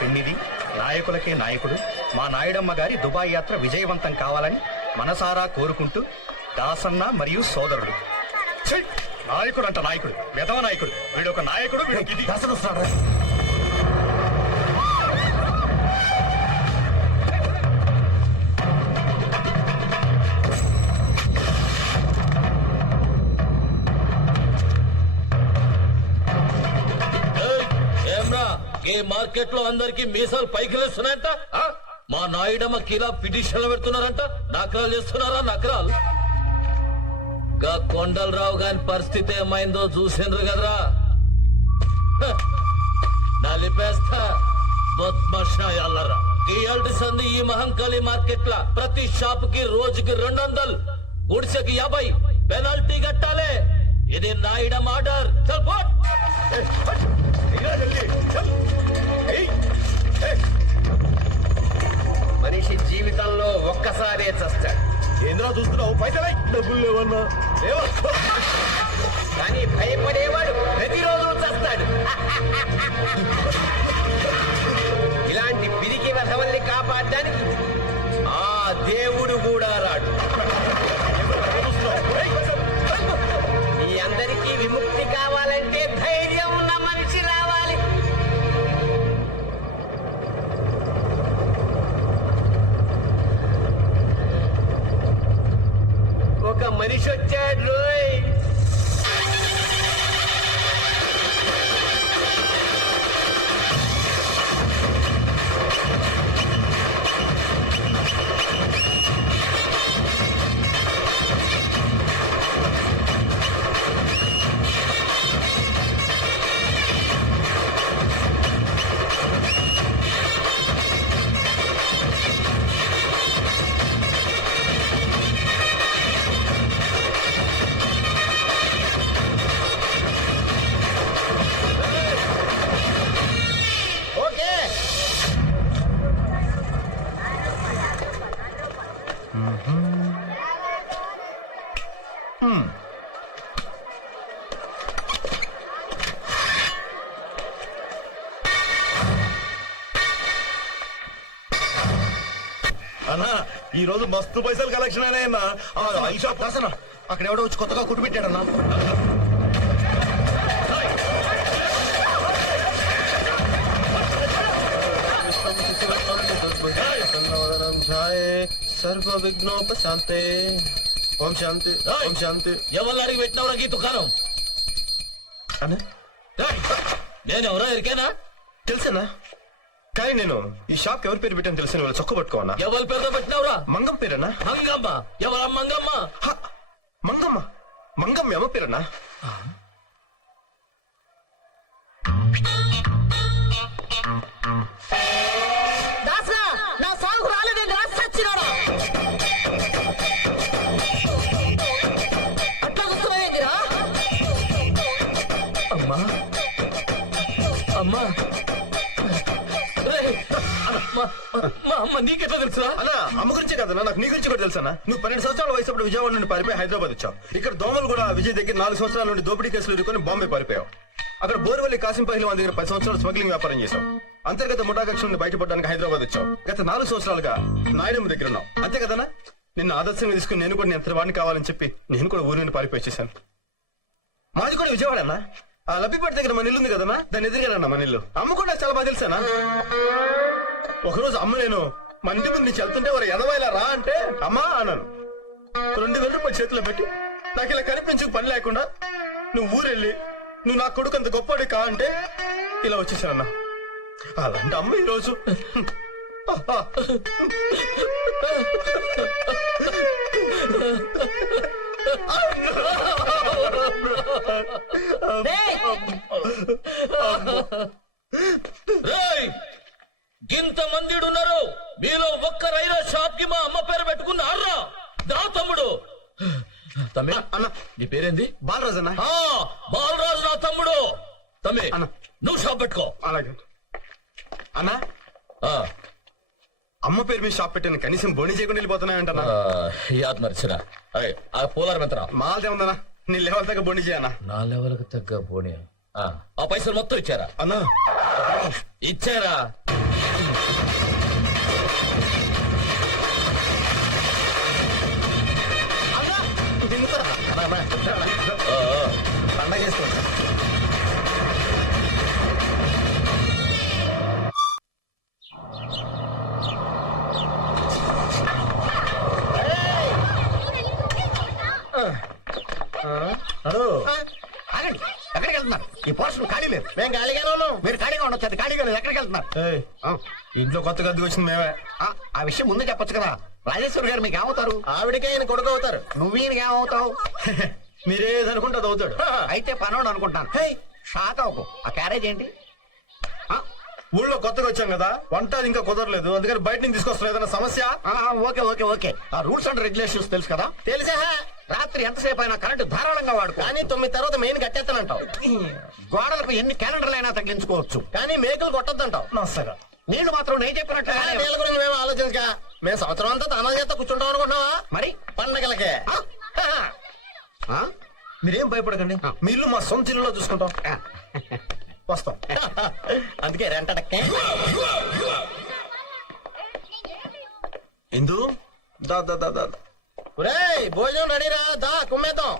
పెన్నిది, నాయకులకే నాయకుడు, మా నాయుడమ్మ గారి దుబాయ్ యాత్ర విజయవంతం కావాలని మనసారా కోరుకుంటూ దాసన్న మరియు సోదరుడు. నాయకుడు అంట నాయకుడు, వెధవ నాయకుడు, వీడు ఒక నాయకుడు. దాసన వస్తాడు. ఏ మార్కెట్ లో అందరికి మీసాలు పైకి లేస్తున్నాయంట. మా నాయుడమ్మ కిలా పిటిషన్లు పెడుతున్నారంట. నకరాలు చేస్తున్నారా? నకరాలు. గా కొండలరావు గాని పరిస్థితి ఏమైందో చూసిండ్రు కదరా. నలిపేస్తా బొత్మషాయాలరా. ఈ సంది ఈ మహంకాళి మార్కెట్ లా ప్రతి షాప్ కి రోజుకి 200, గుడిసెకి 50 పెనాల్టీ కట్టాలి. ఇది నాయుడమ్మ ఆర్డర్. మనిషి జీవితంలో ఒక్కసారే చస్తాడు. ఏంద్రా చూస్తున్నావు? పైసలై డబ్బులు లేవన్నా. కానీ భయపడేవాడు ప్రతిరోజు చస్తాడు. ఇలాంటి పిరికి వధవల్ని కాపాడడానికి ఆ దేవుడు కూడా రాడు. ఈ అందరికీ విముక్తి కావాలంటే ధైర్యం ఉన్న మనిషి రావాలి. ఒక మనిషి వచ్చాడు రోయ్. అన్నా ఈ రోజు మస్తు పైసలు కలెక్షన్ అయినాయన్నా. ఈ షాప్ దాసన అక్కడ ఎవడో వచ్చి కొత్తగా కుట్టు పెట్టాడన్నా. సర్వ విఘ్నోపశాంతే. ఓం శాంతి, ఓం శాంతి. ఎవరు అడిగి పెట్టినవరా ఈ దుకాణం? నేను ఎవరో ఎరికేనా? తెలుసన్నా, కానీ నేను ఈ షాప్ ఎవరి పేరు పెట్టాను తెలిసిన వాళ్ళు చొక్క పట్టుకోన్నా. ఎవరి పేరుతో పెట్టినవరా? మంగం పేరన్నా. మంగమ్మ? ఎవరా మంగమ్మ? మంగమ్మ. మంగమ్మ అమ్మ పేరన్నా. నా సాగు రాలేదండి. రాసిచ్చినాడా? అట్లా చూస్తున్నాయేంటిరా? అమ్మా అమ్మా మా అమ్మ నీకెట్లా తెలుసా? అన్నా అమ్మ గురించే కదన్నా, నాకు నీ గురించి కూడా తెలుసా. నువ్వు 12 సంవత్సరాల వయసు అప్పుడు విజయవాడ నుండి పారిపోయి హైదరాబాద్ వచ్చావు. ఇక్కడ దోమలు కూడా విజయ్ దగ్గర 4 సంవత్సరాల నుండి దోపిడీ కేసులు ఎదుర్కొని బాంబే పారిపోయావు. అక్కడ బోర్వల్లి కాసిం పహిల్వాన్ దగ్గర 10 సంవత్సరాలు స్మగ్లింగ్ వ్యాపారం చేశావు. అంతర్గత ముఠాకక్ష నుండి బయటపడడానికి హైదరాబాద్ వచ్చావు. గత 4 సంవత్సరాలుగా నాయుడమ్మ దగ్గర ఉన్నావు. అంతే కదనా? నిన్ను ఆదర్శంగా తీసుకుని నేను కూడా ఎంత వాడిని కావాలని చెప్పి నేను కూడా ఊరి నుండి పారిపోయి వచ్చేసాను. మాది కూడా విజయవాడ అన్నా. ఆ లబ్బిపేట దగ్గర మన ఇల్లు ఉంది కదన్నా, దాన్ని ఎదురుగానన్నా మన ఇల్లు. అమ్మ కూడా చాలా బాగా తెలుసానా. ఒకరోజు అమ్మ నేను మన ఇంటి ముందు నుంచి వెళ్తుంటే వారు ఎదవాయిలా రా అంటే అమ్మా అన్నాను. 2000 రూపాయలు చేతిలో పెట్టి నాకు ఇలా కనిపించుకు పని లేకుండా నువ్వు ఊరెళ్ళి నువ్వు నా కొడుకు అంత గొప్పవాడి కా అంటే ఇలా వచ్చేసానన్నా. అలాంటి అమ్మ ఈరోజు గింత మందిడున్నారు, మీలో ఒక్కరైనా షాప్ కి మా అమ్మ పేరు పెట్టుకున్నారా? దా తమ్ముడు. తమ్మి అన్న నీ పేరేంది? బాలరాజు అన్న. బాలరాజు నా తమ్ముడు. తమ్మి అన్న నువ్వు షాప్ పెట్టుకో. అలాగే అన్నా. అమ్మ పేరు మీద షాప్ పెట్టాను, కనీసం బోని చేయకుండా వెళ్ళిపోతున్నాయంటన్నా. యాద్ మర్చినా ఆ పోలారం ఎంతరా? మాదేముందన్నా, నీ లెవెల్ తగ్గ బోని చేయన్నా. నా లెవెల్ కు తగ్గ బోని. ఆ పైసలు మొత్తం ఇచ్చారా? అన్నా ఇచ్చారా? పండగ చేసుకోండి. హలో ఆగండి, ఎక్కడికి వెళ్తున్నారు? ఈ పోర్షన్ ఖాళీ లేదు. మేము ఖాళీగానే ఉన్నాం. మీరు ఖాళీగా ఉండొచ్చు, అది ఖాళీగా లేదు. ఎక్కడికి వెళ్తున్నారు? ఏయ్, ఆ, ఇంట్లో కొత్తగా అద్దెకి వచ్చింది మేమే. ఆ విషయం ముందు చెప్పొచ్చు కదా. రాజేశ్వరి గారు మీకు ఏమవుతారు? ఆవిడకే ఆయన కొడుకు అవుతారు. నువ్వు ఈయనకి ఏమవుతావు? మీరేదనుకుంటే అది అవుతాడు. అయితే పనోడు అనుకుంటాను. షాక్ అవ్వకు. ఆ క్యారేజ్ ఏంటి? ఆ, ఊళ్ళో కొత్తగా వచ్చాం కదా, వంట అది ఇంకా కుదరలేదు, అందుకని బయట నుంచి తీసుకొస్తాం. ఏదైనా సమస్య? Okay okay okay. ఆ రూల్స్ అండ్ రెగ్యులేషన్స్ తెలుసు కదా. తెలుసా? రాత్రి ఎంతసేపు అయినా కరెంటు ధారాళంగా వాడుకో. కానీ 9 తర్వాత మెయిన్ కట్టేస్తానంటావు. గోడలకు ఎన్ని క్యాలెండర్లు అయినా తగ్గించుకోవచ్చు. కానీ మేకలు కొట్టొద్దంటావు. నమస్కారం. నీళ్లు మాత్రం నేను చెప్పినట్టు వీళ్ళ గురించి మేము ఆలోచించగా మేము సంవత్సరం అంతా తన చేత కూర్చుంటాం అనుకుంటున్నావా? మరి పండగలకే. ఆ? మీరేం భయపడకండి, మీ ఇల్లు మా సొంత ఇల్లులో చూసుకుంటాం. ఆ. వస్తాం. అందుకే రెంటడక్కే. ఇందు దా దా దా దా. ఒరేయ్, భోజనం రెడీరా, దా కుమ్మేద్దాం.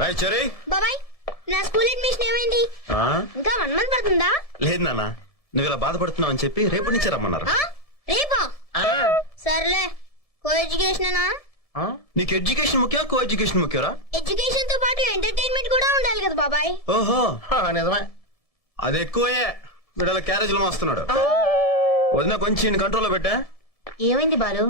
రాయ్ చెరీ. బాబాయ్, నా స్కూల్ అడ్మిషన్ ఏమైంది? ఆ? ఇంకా 1 month పడుతుందా? లేదు నాన్న, నువ్వు ఇలా బాధపడుతున్నావు అని చెప్పి రేపటి నుంచి రమ్మన్నారు. ఆ? రేపా? సర్లే, కో ఎడ్యుకేషనేనా? నీకు ఎడ్యుకేషన్ ముఖ్యా, కో ఎడ్యుకేషన్ ముఖ్యరా? ఎడ్యుకేషన్ తో పాటు ఎంటర్టైన్మెంట్ కూడా ఉండాలి కదా బాబాయ్. ఓహో, నిజమే. అది ఎక్కువే. వీళ్ళ క్యారేజీలో వస్తున్నాడు. వదిన కొంచెం కంట్రోల్లో పెట్టా. ఏమైంది బాలు?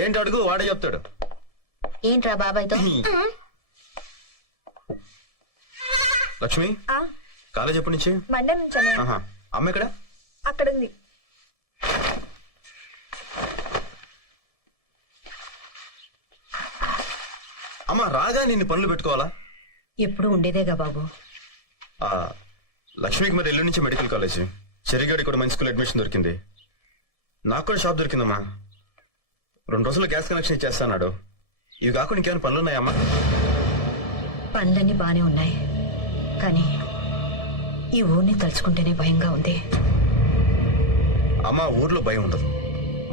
ఏంటి అడుగు, వాడే చెప్తాడు. ఏంట్రా బాబాయ్తో? లక్ష్మి, కాలేజ్ ఎప్పటి నుంచి? మండే నుంచి ఆహా. అమ్మ ఇక్కడ? అక్కడ ఉంది. అమ్మ రాగా నిన్ను పనులు పెట్టుకోవాలా? ఎప్పుడు ఉండేదేగా బాబు. ఆ, లక్ష్మికి మరి ఎల్లుండి నుంచి మెడికల్ కాలేజ్, చెరిగాడి కూడా మంచి స్కూల్ అడ్మిషన్ దొరికింది. నాకు కూడా షాప్ దొరికిందమ్మా. 2 రోజుల్లో గ్యాస్ కనెక్షన్ ఇచ్చేస్తాడు. ఇవి కాకుండా ఇంకేమైనా పనులు ఉన్నాయమ్మా? పనులన్నీ బానే ఉన్నాయి, కానీ ఈ ఊరిని తలుచుకుంటేనే భయంగా ఉంది. అమ్మ, ఊర్లో భయం ఉండదు,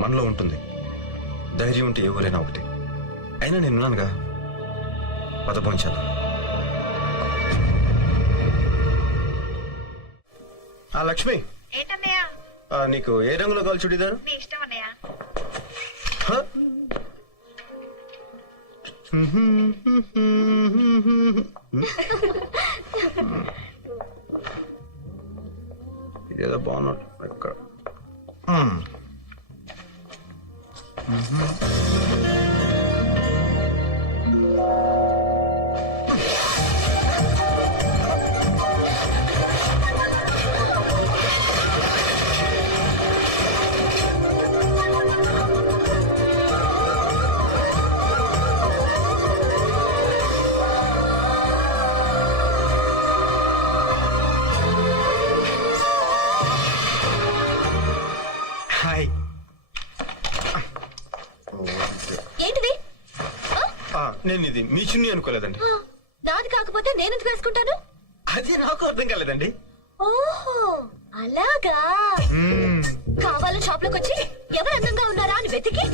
మనలో ఉంటుంది. ధైర్యం ఉంటే ఏ ఊరైనా ఒకటి. అయినా నేనున్నానుగా, పదపోంచాను. ఆ లక్ష్మి, ఏంటన్నయ్యా? నీకు ఏ రంగులో కావాలి చుడీదారు? నీ ఇష్టం అన్నయ్య. హ? ఇదేదో బాగున్నట్టు ఎక్కడ. హాయ్. ఏంటిది? నేను ఇది మీ చున్నీ అనుకోలేదండి. నాది కాకపోతే నేను ఎందుకు వేసుకుంటాను? అది నాకు అర్థం కాలేదండి. ఓహో, అలాగా. కావాలని షాప్ లోకి వచ్చి ఎవరు అందంగా ఉన్నారా అని వెతికి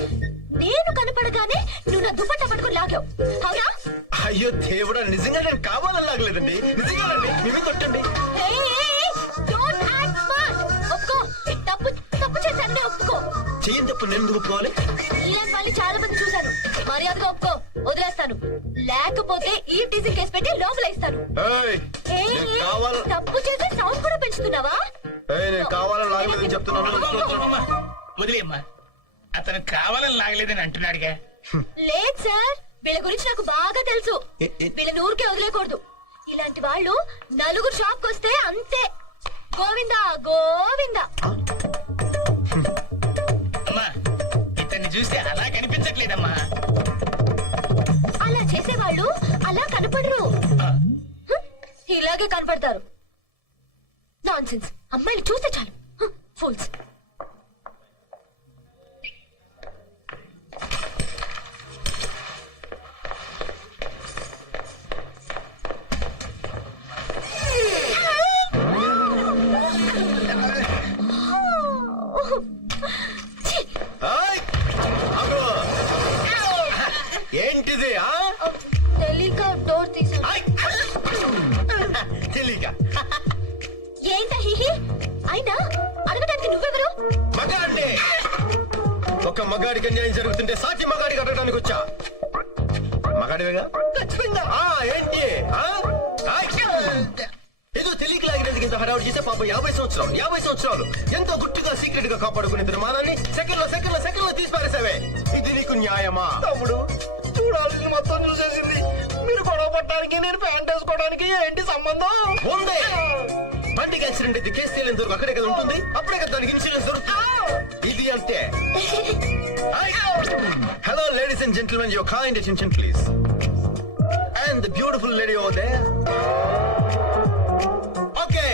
నేను కనపడగానే నువ్వు నా దుప్పట్టా పట్టుకుని లాగావు, అవునా? అయ్యో దేవుడా, నిజంగా నేను కావాలని లాగలేదండి. నిజంగానండి, మేమే కొట్టండి. Hey, hey, don't act smart. ఒప్పుకో, తప్పు చేశానని ఒప్పుకో. చెయ్యని తప్పు నేను ఎందుకు ఒప్పుకోవాలి? ఇలాంటి వాళ్ళని చాలా మంది చూశాను. మర్యాదగా ఒప్పుకో, వదిలేస్తాను. లేకపోతే ఈ టీజింగ్ కేసు పెట్టి లోపలేస్తాను. ఏయ్, నేను కావాల- తప్పు చేసి సౌండ్ కూడా పెంచుతున్నావా? ఏయ్, నేను కావాలని లాగలేదని చెప్తున్నాను. వదిలేమ్మా, అతను కావాలని లాగలేదని అంటున్నాడుగా. లేదు సార్, వీళ్ళ గురించి నాకు బాగా తెలుసు. వీళ్ళని ఊరికే వదిలేకూడదు. ఇలాంటి వాళ్ళు నలుగురు షాప్ వస్తే అంతే, గోవిందా గోవిందా. అమ్మా, ఇతన్ని చూస్తే అలా కనిపించట్లేదమ్మా. అలా చేసేవాళ్ళు అలా కనపడరు, ఇలాగే కనపడతారు. నాన్సెన్స్. అమ్మాయిని చూస్తే చాలు, ఫూల్స్. మగాడికి అన్యాయం జరుగుతుంటే సాటి మగాడికి అడగడానికి వచ్చా. మగాడివేగా? ఆ, ఏంటి ఆ? ఏదో తెలియక లాగినందుకు ఇంత హడావుడి చేసే పాప 50 సంవత్సరాలు ఎంతో గుట్టుగా సీక్రెట్ గా కాపాడుకునే నిర్మాణాన్ని సెకండ్ లో తీసి పారేసావే. ఇది నీకు న్యాయమా? తమ్ముడు చూడాల్సింది మొత్తం చూసేసింది. మీరు గొడవ పట్టడానికి నేను ప్యాంట్ వేసుకోవడానికి ఏంటి సంబంధం? ఉందే. బండికి యాక్సిడెంట్ అయితే కేసు తేలేంత వరకు అక్కడే కదా ఉంటుంది. అప్పుడే కదా దానికి ఇన్సూరెన్స్ దొరుకుతుంది. ఇది అంతే. Hello ladies and gentlemen, your kind attention please. And the beautiful lady over there. Okay,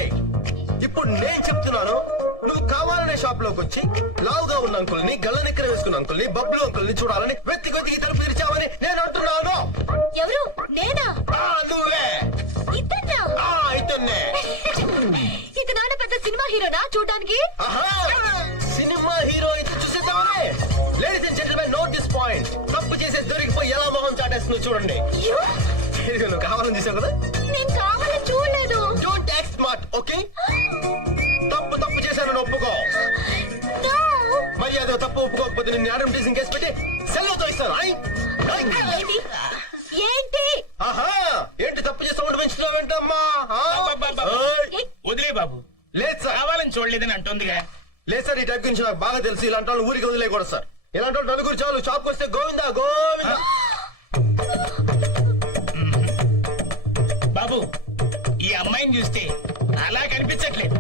ఇప్పుడు నేను చెప్తున్నాను. నువ్వు కావాలనే షాప్ లోకి వచ్చి లావుగా ఉన్న అంకుల్ని, గల్లనెక్కర వేసుకున్న అంకుల్ని, బబ్లు అంకుల్ని చూడాలని వెతికి తలుపు తెరిచావని నేను అంటున్నాను. ఎవరు? నేనా? నువ్వే. ఇతన్నా? ఇతన్నే. ఇక నాన్న పెద్ద సినిమా హీరోనా చూడడానికి? సినిమా హీరో ఇది చూసేద్దామనే. Ladies and gentlemen, note this point. తప్పు చేసే దొరికిపోయి ఎలా మొహం చాటేస్తుందో చూడండి. అయ్యో, ఇదిగో నువ్వు కావాలని చూసావు కదా. నేను కావాలని చూడలేదు. Don't act smart, okay? తప్పు చేశాను ఒప్పుకో. No. మరి అదో తప్పు ఒప్పుకోకపోతే నిన్ను అడ్వర్టైజింగ్ కేసు పెట్టి సెల్లతో ఇస్తాను. ఏంటి? ఏంటి? ఏంటి తప్పు చేసి సౌండ్ పెంచుతావేంటమ్మా? వదిలే బాబు, లేదు సార్, కావాలని చూడలేదని అంటుందిగా. లేదు సార్, ఈ టైప్ గురించి నాకు బాగా తెలుసు. ఇలాంటి వాళ్ళు ఊరికి వదిలేయకూడదు సార్. ఇలాంటి వాళ్ళు నలుగురు చాలు. షాప్కి వస్తే గోవిందా గోవిందా. బాబు, ఈ అమ్మాయిని చూస్తే అలా కనిపించట్లేదు.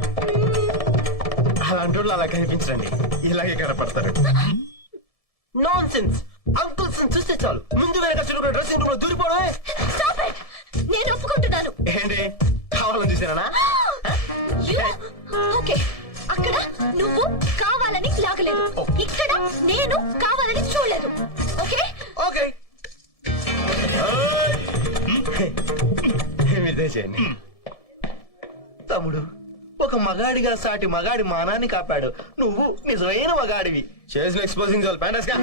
అలాంటి వాళ్ళు అలా కనిపించండి, ఇలాగే కనపడతారు. Non sense. అంకుల్స్ చూస్తే చాలు ముందు వెనక చురుకు డ్రెస్సింగ్ రూమ్ లో దూరిపోవడమే. Stop it. నేను ఒప్పుకుంటున్నాను. ఏంటి కావాలని చూసానా? ఓకే, అక్కడ నువ్వు కావాలని లాగలేదు, ఇక్కడ నేను కావాలని చూడలేదు. ఓకే ఓకే, మీదే చేయండి. తమ్ముడు, ఒక మగాడిగా సాటి మగాడి మానాన్ని కాపాడు. నువ్వు నిజమైన మగాడివి. చేసిన ఎక్స్పోజింగ్ చాలు. ప్యాంటస్గా